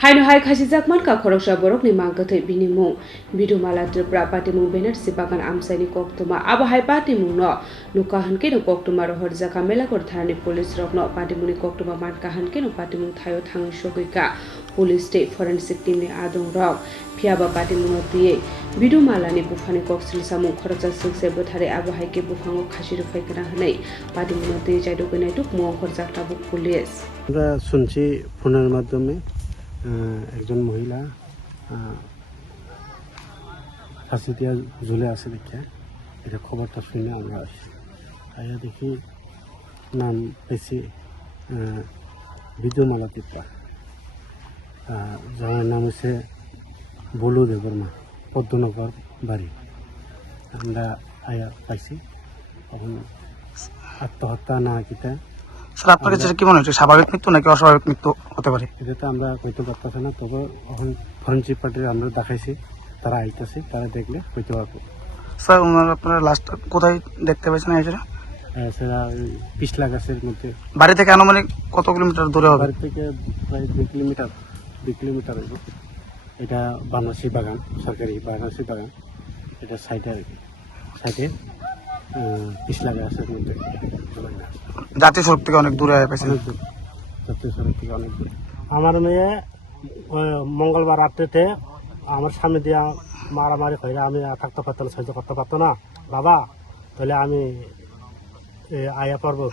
Haino hai khasijakman ka khoroksa borok ni mangkathai binimung bidumala tripra patimung benar sipakan amsaini koktuma abo hai patimung no nukahan ke no koktuma rohor jaka mela kor tharani police rokno patimuni koktuma mat kahan ke no patimung thayo thangi sogika police state forensic team ni adong rok phiaba patimung tiye bidumala ni bufani koksil samung khorocha sikse bothare abo hai ke bufango khasiru faikana hanai patimung tiye jaido kenai tuk mo khorjakta bu police আমরা শুনছি ফোনের মাধ্যমে একজন মহিলা ফাঁসি দিয়া ঝুলে আছে দেখে এটা খবরটা শুনে আমরা আসি আইয়া দেখি নাম পেয়েছি বিদ্যুমালা তিপ্পা যার নাম হচ্ছে বলু দেববর্মা পদ্মনগর বাড়ি আমরা আয়া পাইছি তখন আত্মহত্যা না কিতা স্যার আপনার কাছে কি মনে হচ্ছে স্বাভাবিক মৃত্যু নাকি অস্বাভাবিক মৃত্যু হতে পারে এটা তো আমরা কইতে পারতেছি না তবে এখন ফরেনসিক পার্টির আমরা দেখাইছি তারা আইতেছে তারা দেখলে কইতে পারবো স্যার ওনারা আপনারা লাস্ট কোথায় দেখতে পেয়েছেন এটা সেটা পিছলা গাছের মধ্যে বাড়ি থেকে আনুমানিক কত কিলোমিটার দূরে হবে বাড়ি থেকে প্রায় 2 কিলোমিটার হইব এটা বানারসি বাগান সরকারি বানারসি বাগান এটা সাইডে সাইডে পিছলা গাছের মধ্যে জাতীয় সড়ক থেকে অনেক দূরে পেয়েছেন জাতীয় সড়ক থেকে অনেক দূরে আমার মেয়ে মঙ্গলবার রাত্রিতে আমার সামনে দিয়া মারামারি করে আমি থাকতে পারতাম না, সহ্য করতে পারতো না বাবা, তাহলে আমি আয়া পারবো,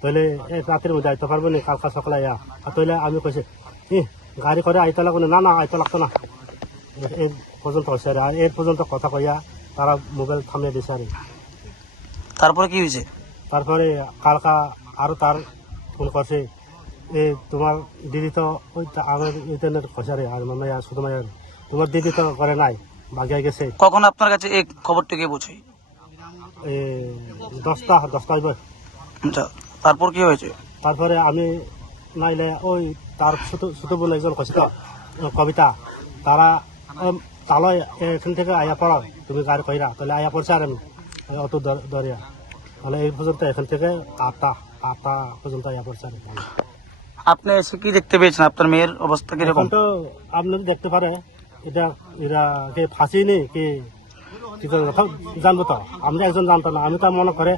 তাহলে রাতের মধ্যে আইতে পারবো না, কালকা সকালে আয়া, আর তাহলে আমি কইছি গাড়ি করে আইতে লাগবো না, না আইতে লাগতো না, এই পর্যন্ত হচ্ছে আর এর পর্যন্ত কথা কইয়া তারা মোবাইল থামিয়ে দিছে। আর তারপরে কি হয়েছে? তারপরে কালকা আরো তার ফোন করছে, তোমার দিদি তো ওই আমার ইন্টারনেট খসারে আর মামাইয়া শুধু মাইয়ার, তোমার দিদি তো করে নাই, ভাগিয়ে গেছে। কখন আপনার কাছে এই খবরটা কে পৌঁছে? 10টা হইব। আচ্ছা, তারপর কি হয়েছে? তারপরে আমি নাইলে ওই তার ছোট বোন একজন কইছিল কবিতা, তারা তালয় এখান থেকে আয়া পড়াও, তুমি গাড়ি কইরা, তাহলে আয়া পড়ছে আর আমি অত দরিয়া, তাহলে এই পর্যন্ত এখান থেকে 8টা পর্যন্ত আয়া পড়ছে। আর আপনি এসে কি দেখতে পেয়েছেন? আপনার মেয়ের অবস্থা কিরকম? তো আপনি দেখতে পারে এটা এরা কে ফাঁসি নেই কি জানবো তো, আমি একজন জানতো না, আমি তো মনে করে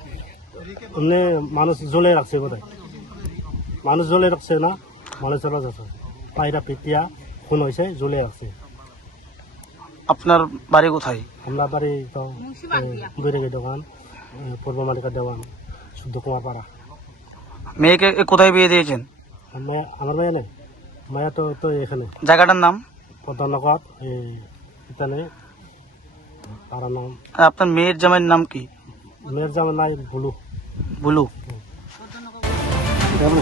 এমনি মানুষ জ্বলে রাখছে, বোধহয় মানুষ জ্বলে রাখছে না, মানুষ চলে যাচ্ছে পায়রা পিটিয়া খুন হয়েছে, জ্বলে রাখছে। আপনার বাড়ি কোথায়? আমার বাড়ি তো বৈরাগী দোকান, পূর্ব মালিকার দেওয়ান, শুদ্ধ কুমার পাড়া। মেয়েকে কোথায় বিয়ে দিয়েছেন? আমার মেয়ে নেই, মায়া তো এখানে। জায়গাটার নাম? পদ্মনগর, এখানে পাড়া নাম। আপনার মেয়ের জামাইয়ের নাম কি? মেয়ের জামাই নাই বুলু। বুলু। Kalau